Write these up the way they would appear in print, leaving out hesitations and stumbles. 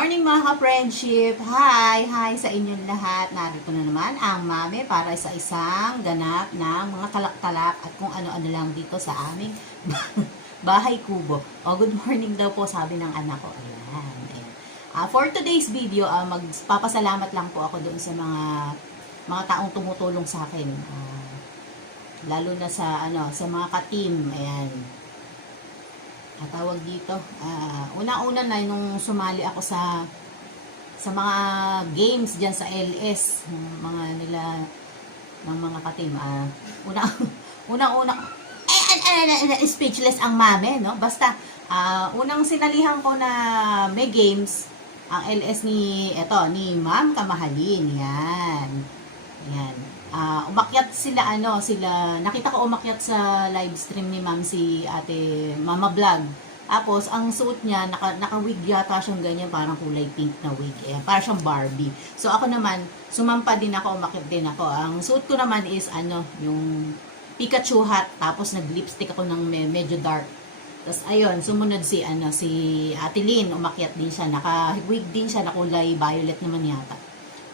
morning mga ka-friendship! Hi sa inyong lahat. Narito na naman ang mami para sa isang ganap ng mga kalak-kalak at kung ano-ano lang dito sa aming bahay kubo. Good morning daw po sabi ng anak ko. Ayan. For today's video, magpapasalamat lang po ako doon sa mga taong tumutulong sa akin. Lalo na sa mga ka-team. Ayan. Tawag dito, una-una na nung sumali ako sa mga games diyan sa LS, mga nila ng mga ka-team. Una-una speechless ang mami, no? Basta unang sinalihan ko na may games ang LS ni Ma'am Kamahalin. Yan. Umakyat sila, nakita ko umakyat sa live stream ni Ma'am si Ate Mama Vlog. Tapos, ang suot niya, naka-wig yata siyang ganyan, parang kulay pink na wig. Parang siyang Barbie. So, ako naman, sumampa din ako, umakyat din ako. Ang suot ko naman is, yung Pikachu hat, tapos nag-lipstick ako ng medyo dark. Tapos, ayun, sumunod si Ate Lynn, umakyat din siya, naka-wig din siya, na kulay violet naman yata.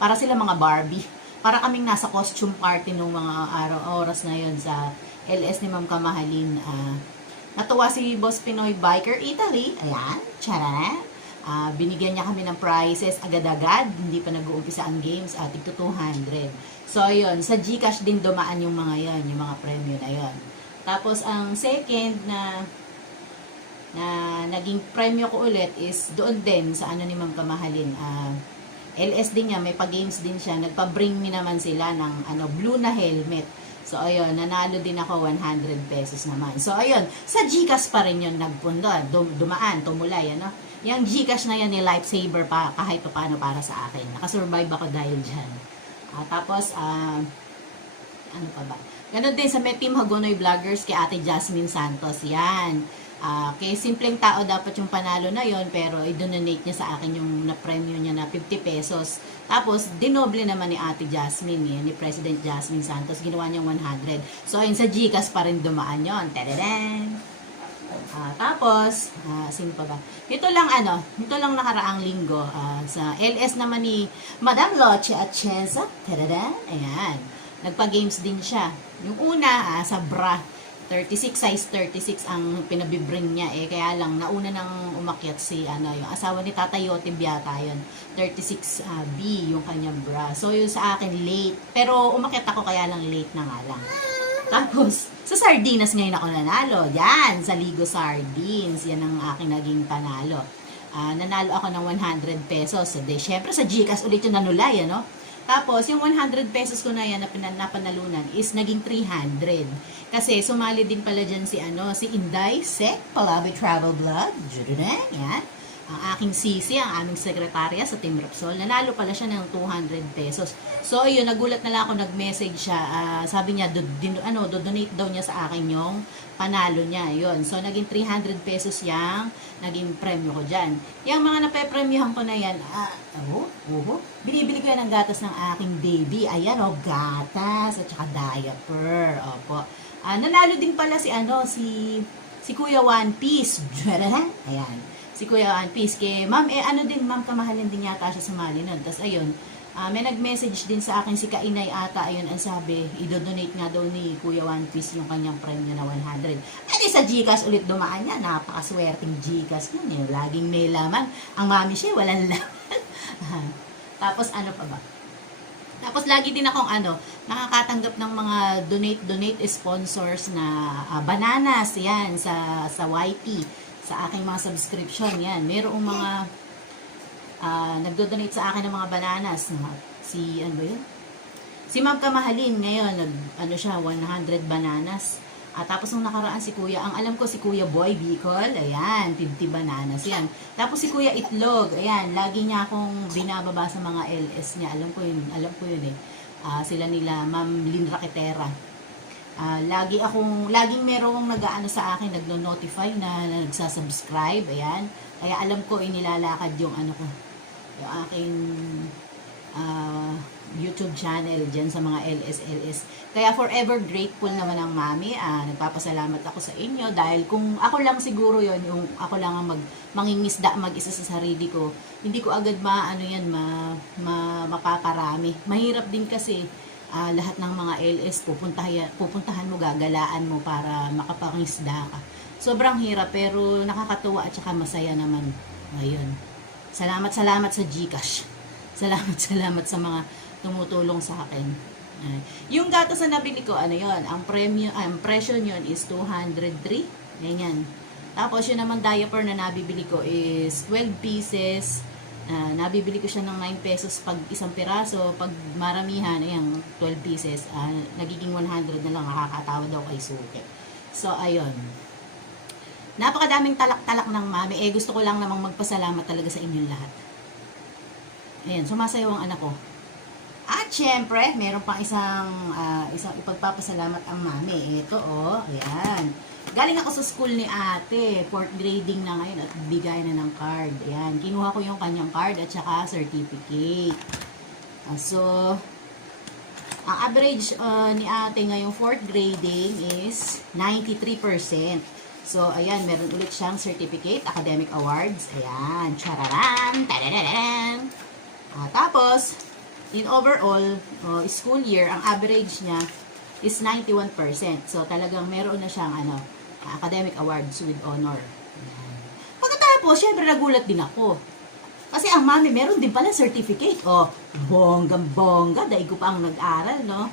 Para sila mga Barbie. Para kaming nasa costume party nung mga oras na yon sa LS ni Ma'am Kamahalin. Natuwa si Boss Pinoy Biker Italy. Ayan, tcharan. Binigyan niya kami ng prizes agad-agad. Hindi pa nag-uumpisa ang games. Tig 200. So, ayun. Sa GCash din dumaan yung mga yon, yung mga premyo na yon. Tapos, ang second na naging premyo ko ulit is doon din sa ni Ma'am Kamahalin. LS din niya, may pa-games din siya. Nagpa-bring me naman sila ng blue na helmet. So, ayun, nanalo din ako 100 pesos naman. So, ayun, sa GCash pa rin yun nagpunta. Dumaan, tumulay, Yung GCash na yan ni Lifesaver pa, kahit pa paano para sa akin. Nakasurvive ako dahil dyan. Tapos, ano pa ba? Ganon din sa Team Hagonoy Vloggers kay Ate Jasmine Santos. Yan. Kay simpleng tao dapat yung panalo na yon, pero i-donate niya sa akin yung na-premyo niya na 50 pesos. Tapos, dinoble naman ni Ate Jasmine, ni President Jasmine Santos, ginawa niyang 100. So, ayun, sa GCash pa rin dumaan yon. Tadadang! Tapos, sino pa ba? Ito lang nakaraang linggo, sa LS naman ni Madam Loche at Chesa. Tadadang! Ayan. Nagpa-games din siya. Yung una, sa bra. 36, size 36 ang pinabibring niya kaya lang nauna nang umakyat si yung asawa ni Tata Yotim yata yun, 36B yung kanyang bra. So yun sa akin late, pero umakyat ako kaya lang late na nga lang. Tapos sa sardinas ngayon ako nanalo. Yan, sa Ligo Sardines, yan ang aking naging panalo. Nanalo ako ng 100 pesos. Syempre sa GCash ulit yung nanulay, Tapos, yung 100 pesos ko na yan na napanalunan is naging 300. Kasi sumali din pala dyan si Inday Sec, Palabi Travel Vlog. Yan. Ang aking sisi, ang aming sekretarya sa Team Repsol. Nanalo pala siya ng 200 pesos. So, yun, nagulat na lang ako, nag-message siya. Sabi niya, do-donate daw niya sa akin yung panalo niya. Yun. So, naging 300 pesos yung naging premyo ko dyan. Yung mga nape-premyohan ko na yan, binibili ko yan ng gatas ng aking baby. Ayan, gatas at saka diaper. Opo. Nanalo din pala si Kuya One Piece. Ayan. Si Kuya One Piece. Kay Ma'am, Ma'am Kamahalin din yata siya sumali nun. Tapos, ayun, may nag-message din sa akin si Kainay ata, ayun, ang sabi, i-donate nga daw ni Kuya One Piece yung kanyang premyo na 100. Sa GCash ulit dumaan niya, napakaswerteng GCash yun, laging may laman. Ang mami siya, walang laman. Tapos, ano pa ba? Tapos, lagi din akong, nakakatanggap ng mga donate sponsors na bananas, yan, sa YT, sa aking mga subscription, yan. Merong mga nagdo-donate sa akin ng mga bananas. Si Ma'am Kamahalin ngayon, siya, 100 bananas. Tapos nung nakaraan si Kuya, ang alam ko si Kuya Boy Bicol, ayan, 50 bananas, yan. Tapos si Kuya Itlog, ayan, lagi niya akong binababa sa mga LS niya, alam ko yun sila nila, Ma'am Lynn Raquetera. Laging merong nag-aano sa akin, nagno-notify na nagsasubscribe, ayan. Kaya alam ko, inilalakad yung yung aking YouTube channel dyan sa mga LS. Kaya forever grateful naman ang mami. Nagpapasalamat ako sa inyo dahil kung ako lang siguro yon, yung ako lang ang mangingisda mag-isa sa sarili ko, hindi ko agad makakarami. Mahirap din kasi lahat ng mga LS pupuntahan mo, gagalaan mo para makapangisda ka. Sobrang hirap pero nakakatuwa at saka masaya naman. Ayun. Salamat sa GCash. Salamat sa mga tumutulong sa akin. Yung gatas na nabili ko, ano yon, ang presyo nyon is 203. Ganyan. Tapos yun naman diaper na nabibili ko is 12 pieces. Nabibili ko siya ng 9 pesos pag isang piraso. Pag maramihan, ayan, 12 pieces, nagiging 100 na lang, nakakatawa daw kay Suki. So, ayun. Napakadaming talak-talak ng mami. Gusto ko lang namang magpasalamat talaga sa inyong lahat. Ayan, sumasayaw ang anak ko. At syempre, meron pang isang ipagpapasalamat ang mami. Ito, ayan. Galing ako sa school ni ate, 4th grading na ngayon at bigay na ng card. Ayan, kinuha ko yung kanyang card at saka certificate. So, ang average ni ate ngayong 4th grading is 93%. So, ayan, meron ulit siyang certificate, academic awards. Ayan, chararan, tadadadan. Tapos, in overall school year, ang average niya is 91%. So, talagang meron na siyang academic awards with honor. Ayan. Pagkatapos, syempre nagulat din ako. Kasi ang mami, meron din pala certificate. Bonggang-bongga, daig ko pa ang nag-aral, no?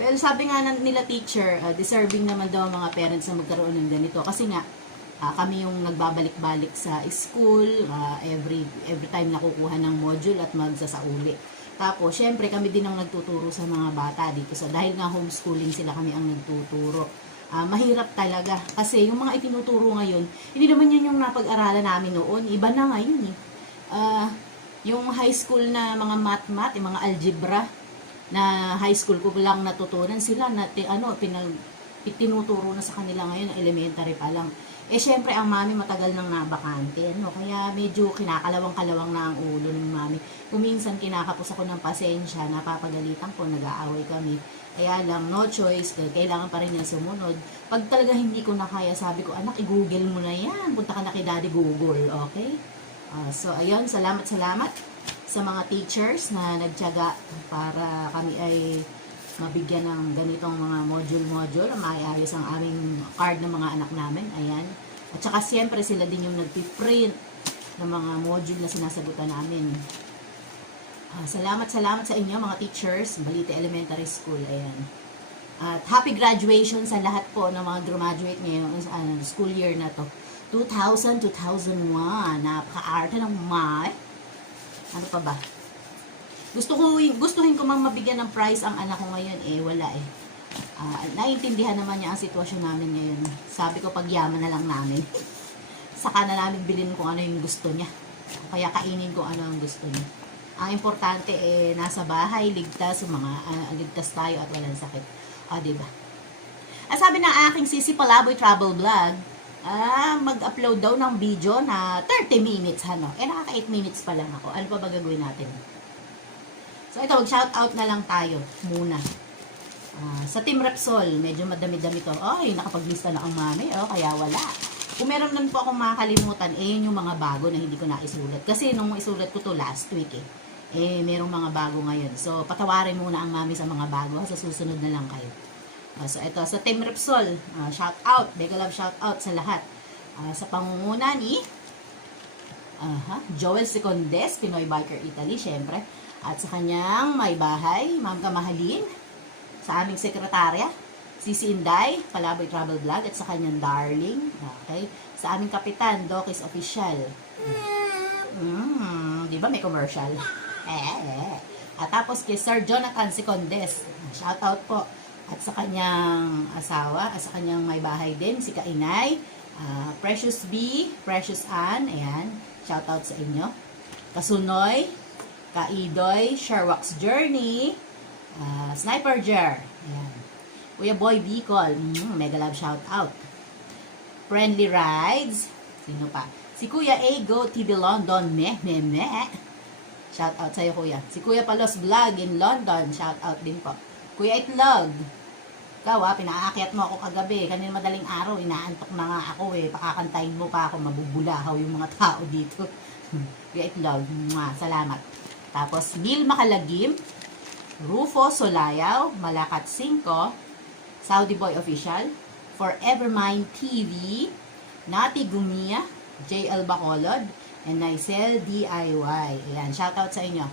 Well, sabi nga nila teacher, deserving naman daw mga parents na magkaroon ng ganito. Kasi nga, kami yung nagbabalik-balik sa school, every time nakukuha ng module at magsasauli. Tapos, syempre, kami din ang nagtuturo sa mga bata dito. So, dahil nga homeschooling sila, kami ang nagtuturo. Mahirap talaga. Kasi yung mga itinuturo ngayon, hindi naman yun yung napag-aralan namin noon. Iba na ngayon eh. Yung high school na mga math, yung mga algebra, na high school ko lang natutunan sila na tinuturo na sa kanila ngayon, elementary pa lang. Syempre, ang mami matagal nang nabakante, no? Kaya medyo kinakalawang-kalawang na ang ulo ng mami. Kuminsan kinakapos ako ng pasensya, napapagalitan ko, nag-aaway kami. Kaya lang, no choice, kailangan pa rin niya sumunod. Pag talaga hindi ko na kaya, sabi ko, anak, i-google mo na yan. Punta ka na kay Daddy Google, okay? So, ayun, salamat sa mga teachers na nagtiyaga para kami ay mabigyan ng ganitong mga module, maayos ang aming card ng mga anak namin. Ayan. At saka siyempre sila din yung nagpiprint ng mga module na sinasagutan namin. Salamat sa inyo mga teachers, Balite Elementary School. Ayan. At happy graduation sa lahat po ng mga graduate ngayong school year na to. 2000-2001. Napaka-arte ng May. Ano pa ba? Gustuhin ko mang mabigyan ng prize ang anak ko ngayon, wala eh. Naiintindihan naman niya ang sitwasyon namin ngayon. Sabi ko, pagyaman na lang namin. Saka na namin bilhin kung ano yung gusto niya. Kaya kainin ko ano ang gusto niya. Ang importante nasa bahay, ligtas tayo at walang sakit. Diba? Sabi ng aking Sisi Palaboy Travel Vlog, mag-upload daw ng video na 30 minutes, naka 8 minutes pa lang ako. Ano pa ba gagawin natin? So, ito, mag-shoutout na lang tayo muna. Sa Team Repsol, medyo madami-dami to. Nakapaglista na ang mami, kaya wala. Kung meron lang po akong makakalimutan, yun yung mga bago na hindi ko naisulat. Kasi nung isulat ko to last week, merong mga bago ngayon. So, patawarin muna ang mami sa mga bago. Sa susunod na lang kayo. So, ito, sa Team Repsol, shoutout. Mega love shoutout sa lahat. Sa pangunguna ni Joel Secondes, Pinoy Biker Italy, syempre. At sa kanyang may bahay, Ma'am Kamahalin, sa aming sekretarya, Sisi Inday, Palaboy Travel Vlog, at sa kanyang darling, okay, sa aming kapitan, Dokis Official. Di ba may commercial? At tapos kay Sir Jonathan Secondes, shoutout po. At sa kanyang asawa, at sa kanyang may bahay din, si Kainay, Precious B, Precious Ann, ayan, shoutout sa inyo. Kasunoy, Kaidoy, Sherlock's Journey, Sniper Jer, ayan. Kuya Boy Bicol, mega love shout out. Friendly Rides, sino pa? Si Kuya Ego TV London, Shout out sa'yo, kuya. Si Kuya Palos Vlog in London. Shout out din po. Kuya Itlog. Ikaw pinaakyat mo ako kagabi. Kanina madaling araw, inaantok na nga ako Pakakantayin mo pa ako, mabubulahaw yung mga tao dito. Kuya Itlog, salamat. Tapos, Neil Makalagim, Rufo Solayaw, Malakat 5, Saudi Boy Official, Forever Mind TV, Nati Gumia, JL Bacolod, and Nicel DIY. Ayan, shoutout sa inyo.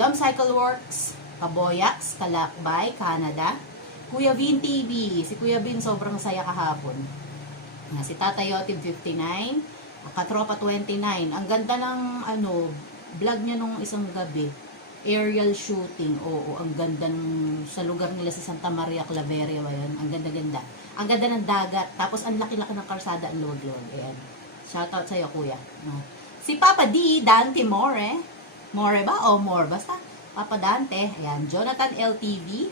Lom Cycle Works, Kaboyax, Kalakbay, Canada, Kuya Vin TV. Si Kuya Vin sobrang saya kahapon. Si Tatayotib 59, Katropa 29. Ang ganda ng vlog niya nung isang gabi. Aerial shooting. Oo, ang ganda sa lugar nila sa Santa Maria Claveria ba yun? Ang ganda-ganda. Ang ganda ng dagat. Tapos ang laki-laki ng karsada ang luwag-luwag. Ayan. Shoutout sa'yo, kuya. Si Papa D, Dante More. More ba? O More? Basta. Papa Dante. Ayan. Jonathan LTV.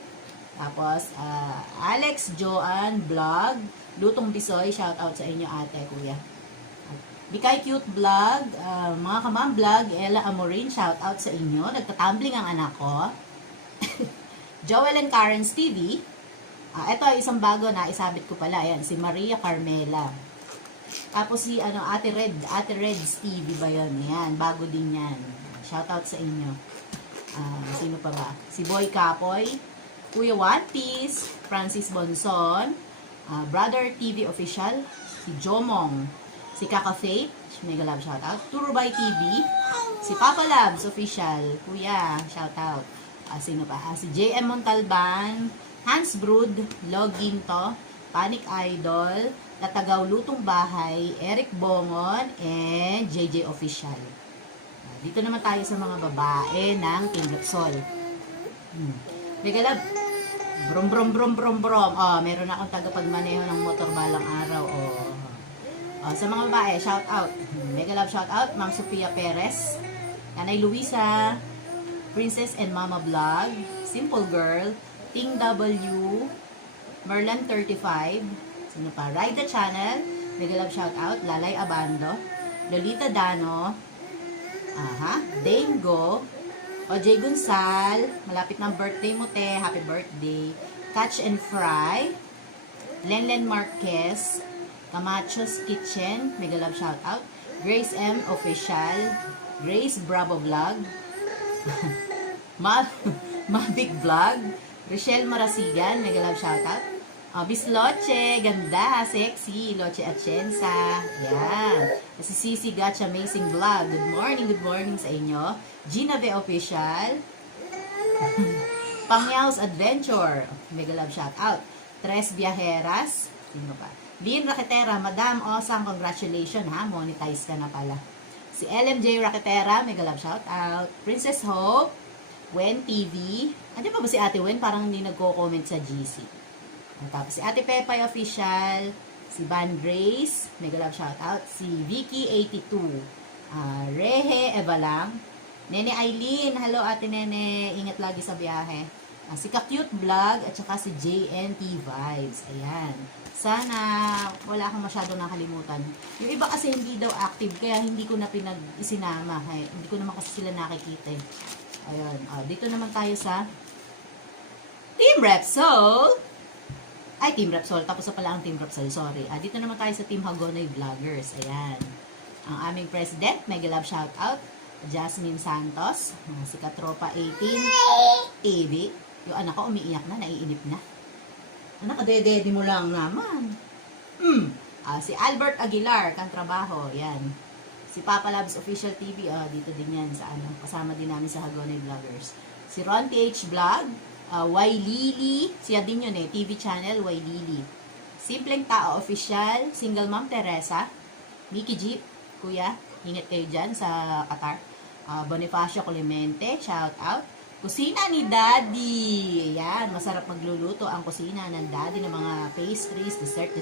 Tapos, Alex Joan Vlog. Lutong Bisoy. Shoutout sa inyo, ate, kuya. Bikay Cute Vlog. Mga Kamam Vlog. Ella Amorin. Shoutout sa inyo. Nagtatumbling ang anak ko. Joel and Karen's TV. Ito ay isang bago na isabit ko pala. Ayan. Si Maria Carmela. Tapos si Ate Red's TV ba yun? Yan, bago din yan. Shoutout sa inyo. Sino pa ba? Si Boy Kapoy, Kuya One Piece, Francis Bonson, Brother TV Official, si Jomong, si Kaka Faith, mega love shoutout, Turbay TV, si Papa Labs Official, Kuya, shoutout. Sino pa? Si JM Montalban, Hans Brood, Loginto, Panic Idol, Tatagaw Lutong Bahay, Eric Bongon, and JJ Official. Dito naman tayo sa mga babae ng Team Repsol. Mega love. Brom brom brom brom brom. Meron akong tagapagmaneho ng motor balang araw. Sa mga babae, shout out. Mega love shout out, Ma'am Sofia Perez, Nanay Luisa, Princess and Mama Vlog, Simple Girl, Ting W, Merlan 35, sino pa? Ride the Channel, mega love shout out, Lalay Abando, Lolita Dano, Dengo, OJ Gonzal, malapit ng birthday mo, te, happy birthday, Catch and Fry, Lenlen Marquez, Camachos Kitchen, mega love shout out, Grace M Official, Grace Bravo Vlog, Mavic Vlog, Rochelle Marasigan, mega love shout out, Miss Loche, ganda, sexy, Loche Atienza, yan. Si Sisi Gach Amazing Vlog, good morning sa inyo. Gina V Official, Pangyaos Adventure, mega love shout out. Tres Viajeras, sino pa? Lynn Raquetera, Madam Osang, congratulations ha, monetize ka na pala. Si LMJ Raquetera, mega love shout out. Princess Hope, Wen TV, ano pa ba si Ate Wen? Parang hindi nagko-comment sa GC. Tapos si Ate Pepay Official, si Van Grace, mega love shout out. Si Vicky 82, Rehe Evalang, Nene Eileen, hello Ate Nene, ingat lagi sa biyahe. Si Ka-Cute Vlog at saka si JNT Vibes. Ayan. Sana wala akong masyado nakalimutan. Yung iba kasi hindi daw active kaya hindi ko na isinama. Hindi ko naman kasi sila nakikita. Ayan. Dito naman tayo sa Team Repsol. Team Repsol. Tapos na pala ang Team Repsol. Sorry. Dito naman tayo sa Team Hagonoy Vloggers. Ayan. Ang aming president, mega love shout out. Jasmine Santos. Si Katropa 18. TV. Yung anak ko umiiyak na, naiinip na. Anak, dede mo lang naman. Si Albert Aguilar, Kantrabaho. Yan. Si Papa Labs Official TV. Dito din yan. Kasama din namin sa Hagonoy Vloggers. Si Ron TH Vlog. Y Lily, siya din yun TV channel, Y Lily. Simpleng Tao Official, Single Mom Teresa, Mickey Jeep, kuya, ingat kayo dyan sa Qatar. Bonifacio Clemente, shout out. Kusina ni Daddy, yan, masarap magluluto ang kusina ng Daddy ng mga pastries, dessert.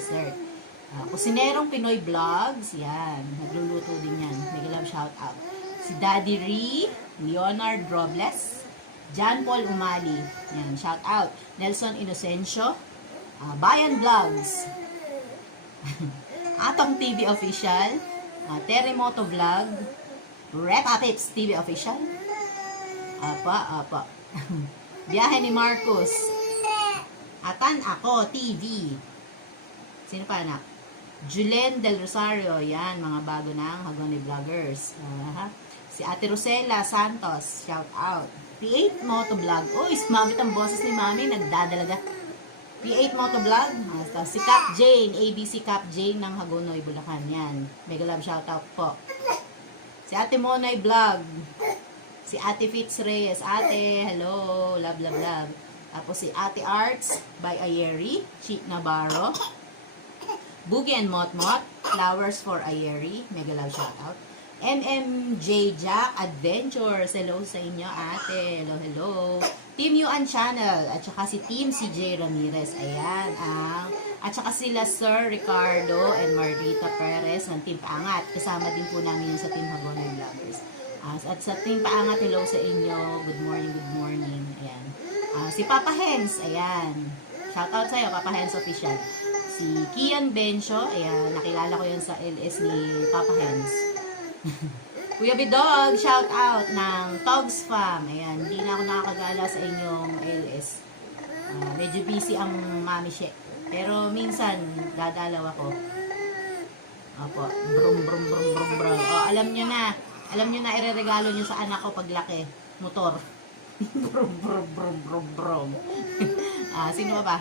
Kusinerong Pinoy Vlogs, yan, nagluluto din yan, may love shout out. Si Daddy Ree, Leonard Robles, John Paul Umali. Yan, shout out. Nelson Inocencio. Bayan Vlogs. Atong TV Official. Terremoto Vlog. Repa Tips TV Official. Apa. Biyahe ni Marcus. Atan Ako TV. Sino pa anak? Julen Del Rosario. Yan, mga bago ng Hagoni Vloggers. Si Ate Rosela Santos. Shout out. P8 Motovlog. Uy, sumabit ang boses ni Mami. Nagdadalaga. P8 Motovlog. Si Cap Jane. ABC Cap Jane ng Hagonoy, Bulacan. Yan. Mega love shout out po. Si Ate Monoy Vlog. Si Ate Fitz Reyes. Ate, hello. Love, love, love. Tapos si Ate Arts by Ayeri. Cheat Navarro. Boogie and Motmot. Flowers for Ayeri. Mega love shout out. MMJ Jack Adventures. Hello sa inyo, ate. Hello, hello. Team Yuan Channel. At saka si Team CJ Ramirez. Ayan. At saka sila Sir Ricardo and Margarita Perez ng Team Paangat. Kasama din po namin yung sa Team Hagonoy Vloggers. At sa Team Paangat, hello sa inyo. Good morning, good morning. Ayan. Si Papa Hens. Ayan. Shout out sa'yo, Papa Hens Official. Si Kian Bencho. Ayan. Nakilala ko yun sa LS ni Papa Hens. Kuya Bidog, shout out ng Togs Fam. Ayan, hindi na ako nakakagala sa inyong LS. Medyo busy ang mami siya. Pero minsan, dadalaw ako. Opo, brum. Alam nyo na. Alam nyo na, ireregalo nyo sa anak ko paglaki. Motor. brum. Sino ba?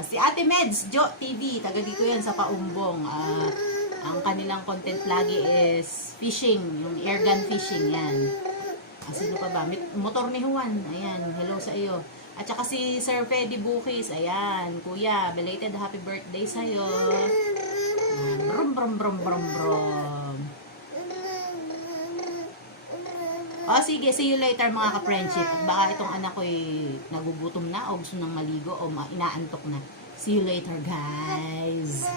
Si Ate Meds, Jo TV. Taga dito yan sa Paumbong. Ang kanilang content lagi is fishing, yung air gun fishing, yan. Sino pa ba? Motor ni Juan, ayan, hello sa iyo. At saka si Sir Freddy Bukis, ayan, kuya, belated happy birthday sa iyo. Brum. Sige, see you later mga ka-friendship. At baka itong anak ko nagugutom na o gusto nang maligo o inaantok na. See you later, guys.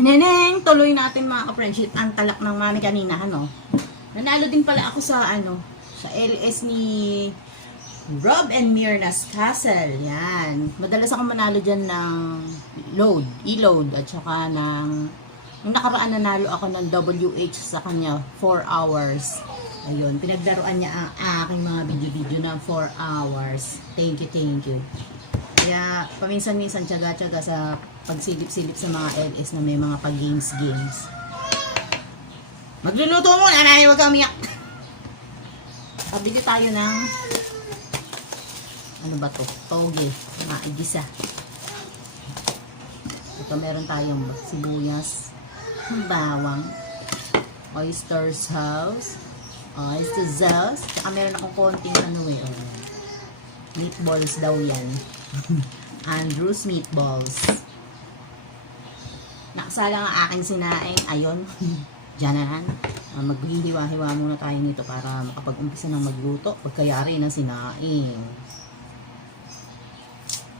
Neneng, tuloy natin mga ka-friendship ang talak ng mami kanina, ano. Nanalo din pala ako sa, sa LS ni Rob and Myrna's Castle. Yan. Madalas ako manalo dyan ng e-load, at saka nung nakaraan nanalo ako ng WH sa kanya, 4 hours. Ayun, pinagdaruan niya ang aking mga video-video ng 4 hours. Thank you. Kaya, paminsan-minsan, tsaga-tsaga sa pagsilip-silip sa mga LS na may mga pag-games. Magluluto muna, nanay, huwag kang umiyak. Pabili tayo ng ano ba to? Toge. Maigisa. Ito meron tayong sibuyas, bawang, oyster sauce, tsaka meron akong konting meatballs daw yan. Andrew's meatballs. Nakasala ang aking sinaing. Ayun. Diyanan. Maghihiwa-hiwa muna tayo nito para makapag-umpisa ng magluto. Pagkayari ng sinaing.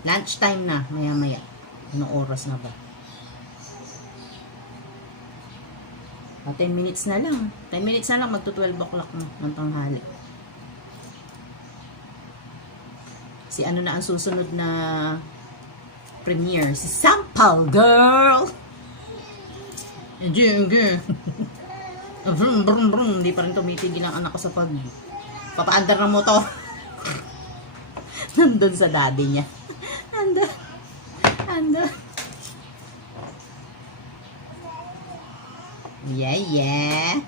Lunch time na. Maya-maya. Anong oras na ba? 10 minutes na lang. 10 minutes na lang. Magto 12 o'clock na ng tanghali. Si ano na ang susunod na premiere? Si Sampal Girl! Brum, brum, brum. Hindi pa rin tumitigil ang anak ko sa papaandar ng motor. Nandun sa daddy niya. Andun. Yeah.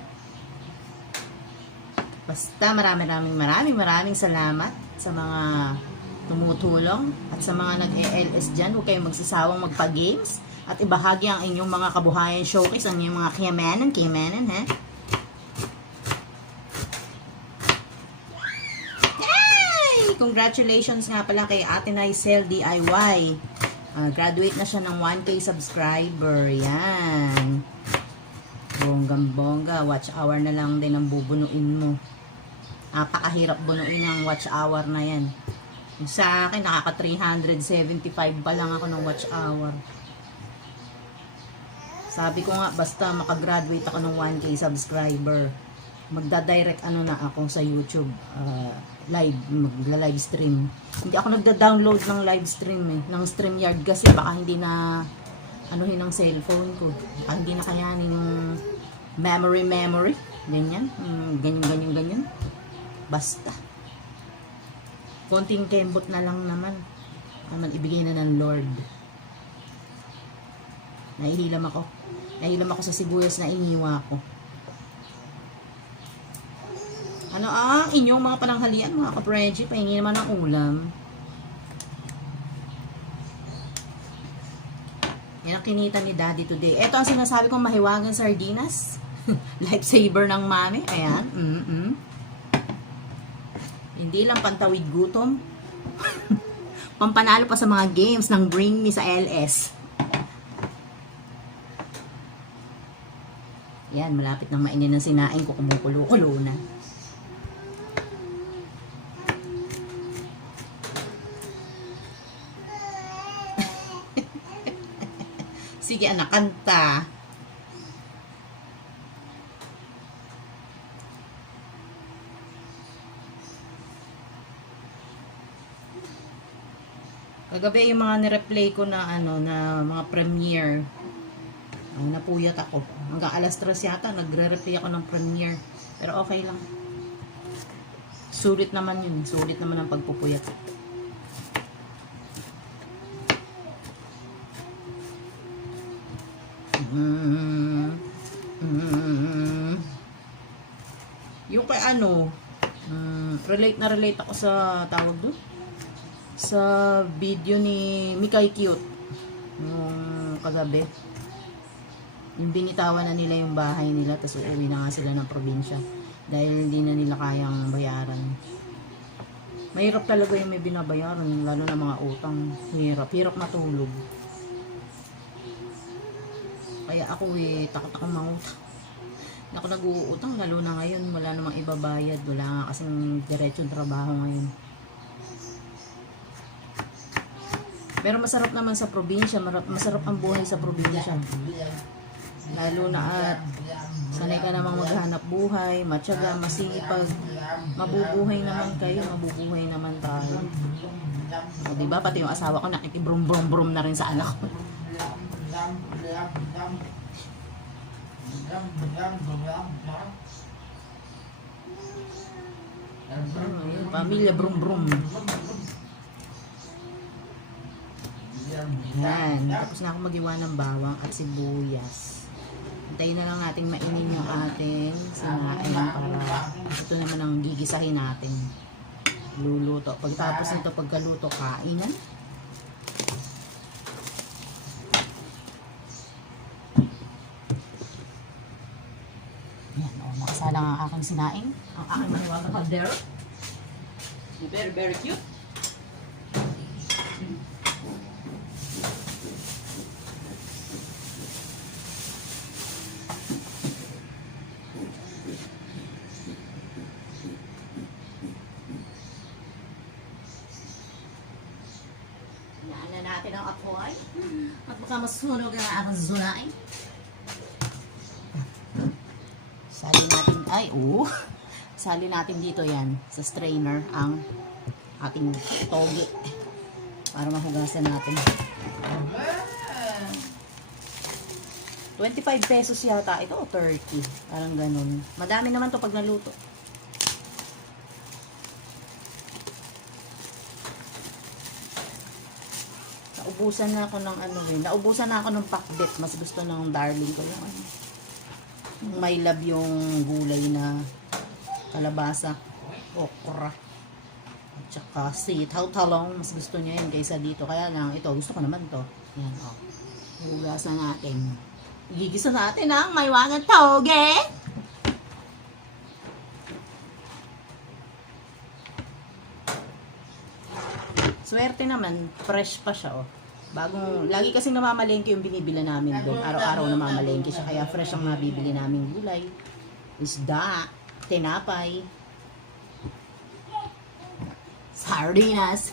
Basta maraming salamat sa mga tumutulong at sa mga nag-ELS dyan. Huwag kayong magsasawang magpa-games at ibahagi ang inyong mga kabuhayan showcase, ang inyong mga kayamanan, ha? Yay! Congratulations nga pala kay Ate Nicel DIY. Graduate na siya ng 1K subscriber. Yan. Bonggang-bongga. Watch hour na lang din ang bubunuin mo. Napakahirap bunuin ang watch hour na yan. Sa akin, nakaka 375 pa lang ako ng watch hour. Sabi ko nga, basta makagraduate ako ng 1K subscriber, magda-direct na ako sa YouTube, magla-live stream. Hindi ako nagda-download ng live stream ng StreamYard kasi baka hindi na anuhin ng cellphone ko. Baka hindi na kayanin yung memory. Ganyan. Ganyan. Basta. Konting kembot na lang naman. Ibigay na ng Lord. Nahihilam ako sa sibuyas na iniwa ko. Ano ang inyong mga pananghalian, mga ka-Frenchie? Pahingi naman ng ulam. Yan ang kinita ni Daddy today. Ito ang sinasabi kong mahiwagang sardinas. Lifesaver ng mami. Ayan. Hindi lang pantawid gutom. Pampanalo pa sa mga games ng Bring Me sa LS. Yan, malapit nang mainin ng sinaing ko, kumukulo-kulo na. Sige anak, kanta. Kagabi yung mga nireplay ko na na mga premiere. Napuyat ako. Hanggang alas 3 yata nagre-replay ako ng premiere. Pero okay lang. Sulit naman yun. Sulit naman ang pagpupuyat. Yung kay relate ako sa tawag doon. Sa video ni Mikay Cute yung kagabi, yung binitawan na nila yung bahay nila tapos uuwi na nga sila ng probinsya dahil hindi na nila kayang bayaran. Mahirap talaga yung may binabayaran, lalo na mga utang. Hirap matulog. Kaya ako takot akong mangutang. Ako nag-uutang, lalo na ngayon wala namang ibabayad, wala nga kasing diretsong trabaho ngayon. Pero masarap naman sa probinsya, masarap ang buhay sa probinsya. Lalo na at sanay ka namang maghanap buhay, matyaga, masipag. Mabubuhay naman kayo, mabubuhay naman tayo. O, diba? Pati yung asawa ko nakikibrum-brum-brum na rin sa anak ko. Ayun, pamilya brum-brum. Yan. Tapos na ako magiwa ng bawang at sibuyas. Hintayin na lang natin mainin yung ating sinain para ito naman ang gigisahin natin. Luluto. Pagtapos nito, pagkaluto, kainan. Yan, o. Nakasalang ang aking sinaing. Ang aking maniwagang kaldero. Very, very cute. Inaan na natin ang apoy. At baka masunog ang aking zulain. Sali natin, sali natin dito yan sa strainer ang ating toge para mahugasan natin. 25 pesos yata ito o 30. Parang ganun. Madami naman to pag naluto. Naubusan na ako ng naubusan na ako ng pakbet. Mas gusto ng darling ko yung yung may love yung gulay na kalabasa, okra, at saka sitaw, talong. Mas gusto niya yun kaysa dito. Kaya lang, ito, gusto ko naman to. Yan, o. Hugasan natin. Igigisa natin ang maywangan toge. Swerte naman, fresh pa siya, oh. Bagong, lagi kasing namamalengke yung binibila namin doon. Araw-araw namamalengke siya, kaya fresh ang nabibili namin gulay. Isda, tinapay, sardinas.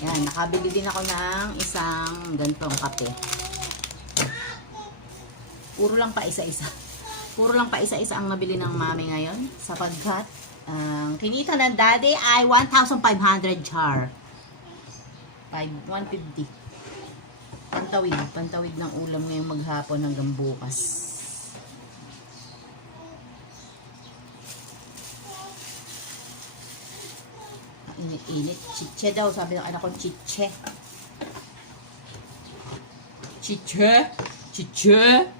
Yan, nakabili din ako ng isang gantong kape. Puro lang pa isa-isa. Puro lang pa isa-isa ang nabili ng mami ngayon. Sapagkat, ang kinita ng daddy ay 1,500 char. 150. Pantawid ng ulam ngayong maghapon hanggang bukas. Init-init. Chiche daw, sabi ng anak ko, chiche. Chiche? Chiche?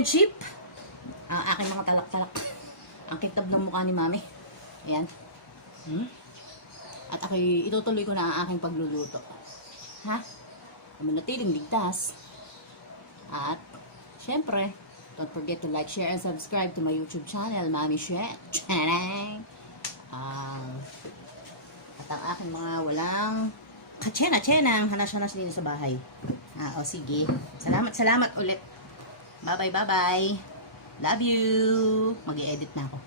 Chip. Ang aking mga talak-talak. Ang kitab ng mukha ni mami. Ayan. At ako itutuloy ko na ang aking pagluluto. Ha? manatiling ligtas. At, syempre, don't forget to like, share, and subscribe to my YouTube channel, Mami Shet. At ang aking mga walang katsena-tsenang hanas-hanas din sa bahay. O sige. Salamat ulit. Bye-bye. Love you. Mag-i-edit na ako.